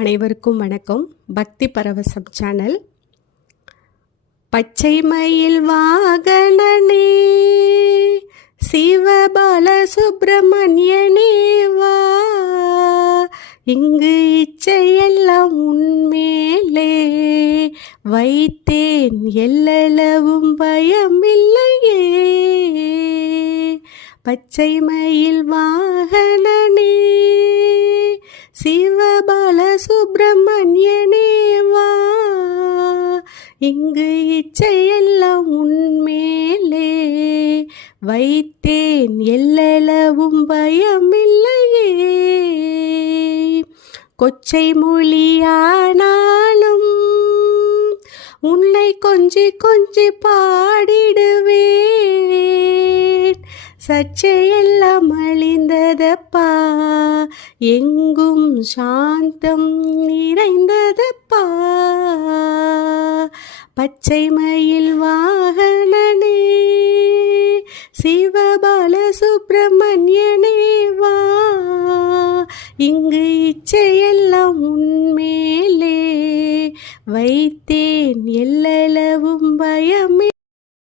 அனைவருக்கும் வணக்கம். பக்தி பரவசம் சேனல். பச்சை மயில் வாகனனே, சிவபால சுப்பிரமணியனே வா, இங்கு இச்சையெல்லாம் உன்மேலே வைத்தேன், எல்லளவும் பயமில்லையே. பச்சை மயில் வாகனனே, சிவபால சுப்பிரமணியனே வா, இங்கு இச்சையெல்லாம் உன்மேலே வைத்தேன், எல்லளவும் பயமில்லையே. கொச்சை மொழியானாலும் உன்னை கொஞ்சி கொஞ்சி பாடிடுவேன், சர்ச்சையெல்லாம் அழிந்ததப்பா, எங்கும் சாந்தம் நிறைந்ததப்பா. பச்சை மயில் வாகனனே, சிவபால சுப்பிரமணியனே வா, இங்கு இச்சையெல்லாம் உன்மேலே வைத்தேன்,